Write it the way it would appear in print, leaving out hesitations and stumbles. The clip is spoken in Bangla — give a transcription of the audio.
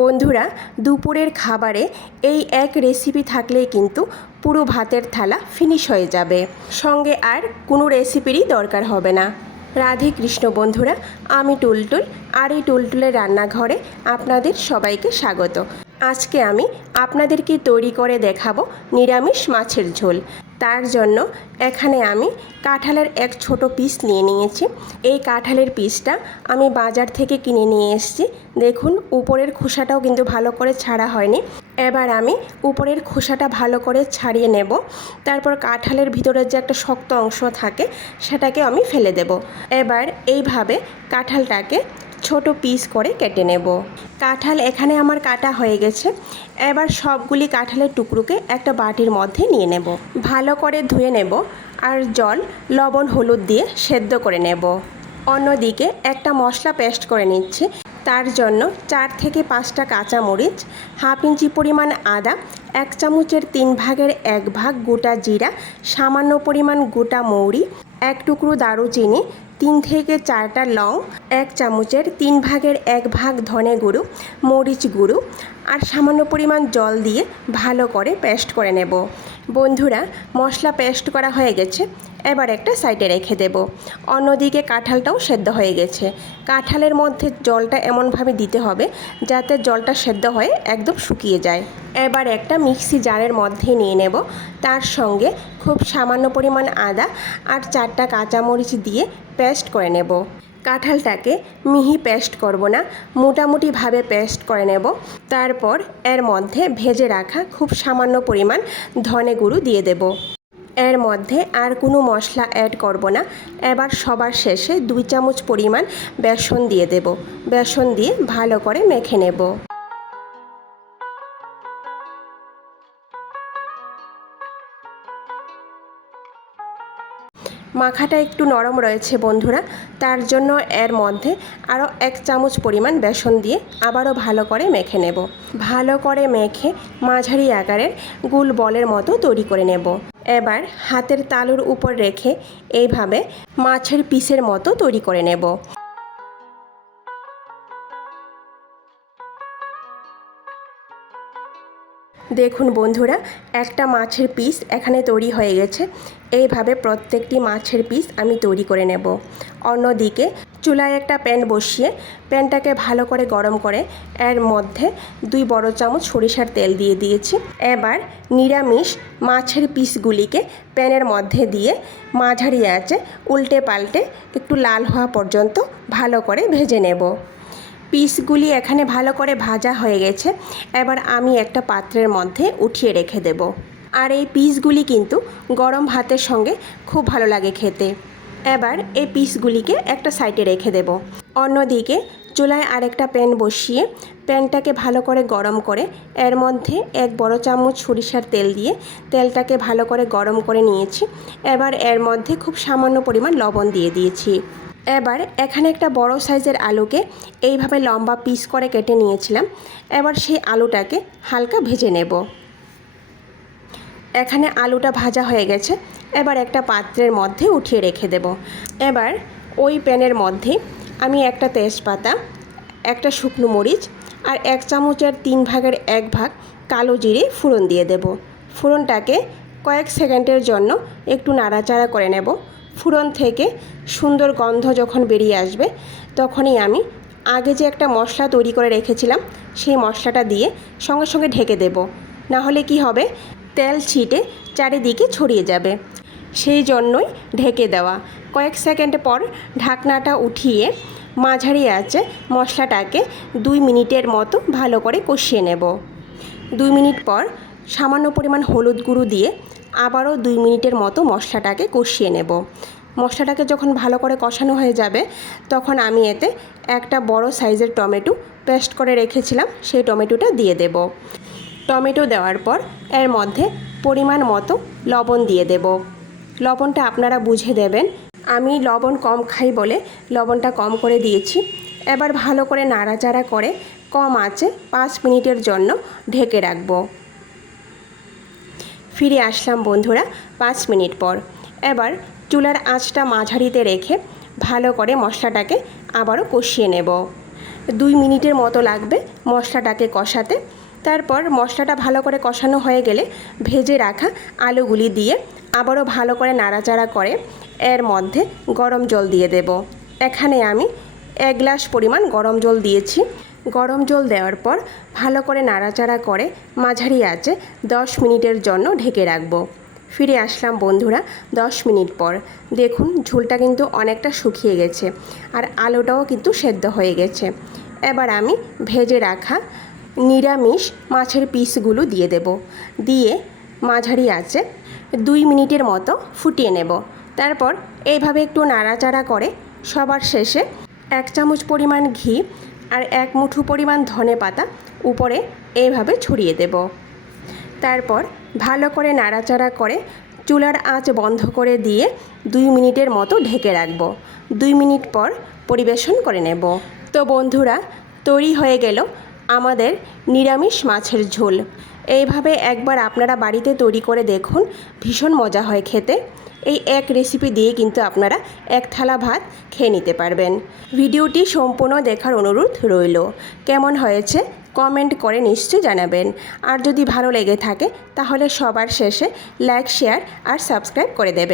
বন্ধুরা, দুপুরের খাবারে এই এক রেসিপি থাকলেই কিন্তু পুরো ভাতের থালা ফিনিশ হয়ে যাবে। সঙ্গে আর কোনো রেসিপিরই দরকার হবে না। রাধে কৃষ্ণ বন্ধুরা, আমি টুলটুল, আর এই টুলটুলের রান্নাঘরে আপনাদের সবাইকে স্বাগত। আজকে আমি আপনাদেরকে তৈরি করে দেখাবো নিরামিষ মাছের ঝোল। তার জন্য এখানে আমি কাঁঠালের এক ছোট পিস নিয়ে নিয়েছি। এই কাঁঠালের পিসটা আমি বাজার থেকে কিনে নিয়ে এসেছি। দেখুন, উপরের খোসাটাও কিন্তু ভালো করে ছাড়া হয়নি। এবার আমি উপরের খোসাটা ভালো করে ছাড়িয়ে নেব। তারপর কাঁঠালের ভিতরে যে একটা শক্ত অংশ থাকে সেটাকে আমি ফেলে দেব। এবার এইভাবে কাঁঠালটাকে ছোট পিস করে কেটে নেব। কাঁঠাল এখানে আমার কাটা হয়ে গেছে। এবার সবগুলি কাঁঠালের টুকরোকে একটা বাটির মধ্যে নিয়ে নেব। ভালো করে ধুয়ে নেব আর জল, লবণ, হলুদ দিয়ে সেদ্ধ করে নেব। অন্যদিকে একটা মশলা পেস্ট করে নিচ্ছি। তার জন্য 4 থেকে 5টা কাঁচামরিচ, হাফ ইঞ্চি পরিমাণ আদা, 1 চামচের 3 ভাগের 1 ভাগ গোটা জিরা, সামান্য পরিমাণ গোটা মৌরি, 1 টুকরো দারুচিনি, 3 থেকে 4টা লং, 1 চামচের 3 ভাগের 1 ভাগ ধনে গুঁড়ো, মরিচ গুঁড়ো আর সামান্য পরিমাণ জল দিয়ে ভালো করে পেস্ট করে নেব। বন্ধুরা, মশলা পেস্ট করা হয়ে গেছে। এবার একটা সাইডে রেখে দেব। অন্যদিকে কাঁঠালটাও সেদ্ধ হয়ে গেছে। কাঁঠালের মধ্যে জলটা এমনভাবে দিতে হবে যাতে জলটা সেদ্ধ হয়ে একদম শুকিয়ে যায়। এবার একটা মিক্সি জারের মধ্যে নিয়ে নেব। তার সঙ্গে খুব সামান্য পরিমাণ আদা আর 4টা কাঁচামরিচ দিয়ে পেস্ট করে নেব। কাঁঠালটাকে মিহি পেস্ট করব না, মোটামুটিভাবে পেস্ট করে নেব। তারপর এর মধ্যে ভেজে রাখা খুব সামান্য পরিমাণ ধনে গুঁড়ো দিয়ে দেব। এর মধ্যে আর কোনো মশলা অ্যাড করব না। এবার সবার শেষে 2 চামচ পরিমাণ বেসন দিয়ে দেব। বেসন দিয়ে ভালো করে মেখে নেব। মাখাটা একটু নরম রয়েছে বন্ধুরা, তার জন্য এর মধ্যে আরও 1 চামচ পরিমাণ বেসন দিয়ে আবারও ভালো করে মেখে নেব। ভালো করে মেখে মাঝারি আকারের গোল বলের মতো তৈরি করে নেব। এবার হাতের তালুর উপর রেখে এইভাবে মাছের পিসের মতো তৈরি করে নেব। দেখুন বন্ধুরা, একটা মাছের পিস এখানে তৈরি হয়ে গেছে। এইভাবে প্রত্যেকটি মাছের পিস আমি তৈরি করে নেব। অন্যদিকে চুলায় একটা প্যান বসিয়ে প্যানটাকে ভালো করে গরম করে এর মধ্যে 2 বড় চামচ সরিষার তেল দিয়ে দিয়েছি। এবার নিরামিষ মাছের পিসগুলিকে প্যানের মধ্যে দিয়ে মাঝারি আঁচে উল্টে পাল্টে একটু লাল হওয়া পর্যন্ত ভালো করে ভেজে নেব। পিসগুলি এখানে ভালো করে ভাজা হয়ে গেছে। এবার আমি একটা পাত্রের মধ্যে উঠিয়ে রেখে দেব। আর এই পিসগুলি কিন্তু গরম ভাতের সঙ্গে খুব ভালো লাগে খেতে। এবার এই পিসগুলিকে একটা সাইডে রেখে দেব। অন্যদিকে চুলায় আরেকটা প্যান বসিয়ে প্যানটাকে ভালো করে গরম করে এর মধ্যে 1 বড় চামচ সরিষার তেল দিয়ে তেলটাকে ভালো করে গরম করে নিয়েছি। এবার এর মধ্যে খুব সামান্য পরিমাণ লবণ দিয়ে দিয়েছি। এবার এখানে একটা বড় সাইজের আলুকে এইভাবে লম্বা পিস করে কেটে নিয়েছিলাম। এবার সেই আলুটাকে হালকা ভেজে নেব। এখানে আলুটা ভাজা হয়ে গেছে। এবার একটা পাত্রের মধ্যে উঠিয়ে রেখে দেব। এবার ওই প্যানের মধ্যে আমি একটা তেজপাতা, একটা শুকনো মরিচ আর 1 চামচের 3 ভাগের 1 ভাগ কালো জিরে ফোড়ন দিয়ে দেব। ফোড়নটাকে কয়েক সেকেন্ডের জন্য একটু নাড়াচাড়া করে নেব। ফোড়ন থেকে সুন্দর গন্ধ যখন বেরিয়ে আসবে তখনই আমি আগে যে একটা মশলা তৈরি করে রেখেছিলাম সেই মশলাটা দিয়ে সঙ্গে সঙ্গে ঢেকে দেব। না হলে কি হবে, তেল ছিটে চারিদিকে ছড়িয়ে যাবে। সেই জন্যই ঢেকে দেওয়া। কয়েক সেকেন্ড পর ঢাকনাটা উঠিয়ে মাঝারি আঁচে মশলাটাকে 2 মিনিটের মতো ভালো করে কষিয়ে নেব। 2 মিনিট পর সামান্য পরিমাণ হলুদ গুঁড়ো দিয়ে আবারও 2 মিনিটের মতো মশলাটাকে কষিয়ে নেব। মশলাটাকে যখন ভালো করে কষানো হয়ে যাবে তখন আমি এতে একটা বড় সাইজের টমেটো পেস্ট করে রেখেছিলাম সেই টমেটোটা দিয়ে দেব। টমেটো দেওয়ার পর এর মধ্যে পরিমাণ মতো লবণ দিয়ে দেব। লবণটা আপনারা বুঝে দেবেন। আমি লবণ কম খাই বলে লবণটা কম করে দিয়েছি। এবার ভালো করে নাড়াচাড়া করে কম আঁচে 5 মিনিটের জন্য ঢেকে রাখব। ফিরে আসলাম বন্ধুরা 5 মিনিট পর। এবার চুলার আঁচটা মাঝারিতে রেখে ভালো করে মশলাটাকে আবারও কষিয়ে নেব। 2 মিনিটের মতো লাগবে মশলাটাকে কষাতে। তারপর মশলাটা ভালো করে কষানো হয়ে গেলে ভেজে রাখা আলুগুলি দিয়ে আবারও ভালো করে নাড়াচাড়া করে এর মধ্যে গরম জল দিয়ে দেব। এখানে আমি 1 গ্লাস পরিমাণ গরম জল দিয়েছি। গরম জল দেওয়ার পর ভালো করে নাড়াচাড়া করে মাঝারি আঁচে 10 মিনিটের জন্য ঢেকে রাখবো। ফিরে আসলাম বন্ধুরা 10 মিনিট পর। দেখুন ঝোলটা কিন্তু অনেকটা শুকিয়ে গেছে আর আলুটাও কিন্তু সেদ্ধ হয়ে গেছে। এবার আমি ভেজে রাখা নিরামিষ মাছের পিসগুলো দিয়ে দেব। দিয়ে মাঝারি আঁচে 2 মিনিটের মতো ফুটিয়ে নেব। তারপর এইভাবে একটু নাড়াচাড়া করে সবার শেষে 1 চামচ পরিমাণ ঘি আর 1 মুঠো পরিমাণ ধনেপাতা উপরে এইভাবে ছড়িয়ে দেব। তারপর ভালো করে নাড়াচাড়া করে চুলার আঁচ বন্ধ করে দিয়ে 2 মিনিটের মতো ঢেকে রাখবো। 2 মিনিট পর পরিবেশন করে নেব। তো বন্ধুরা তৈরি হয়ে গেল আমাদের নিরামিষ মাছের ঝোল। এইভাবে একবার আপনারা বাড়িতে তৈরি করে দেখুন, ভীষণ মজা হয় খেতে। এই এক রেসিপি দিয়ে কিন্তু আপনারা 1 থালা ভাত খেয়ে নিতে পারবেন। ভিডিওটি সম্পূর্ণ দেখার অনুরোধ রইল। কেমন হয়েছে কমেন্ট করে নিশ্চয়ই জানাবেন। আর যদি ভালো লেগে থাকে তাহলে সবার শেষে লাইক, শেয়ার আর সাবস্ক্রাইব করে দেবেন।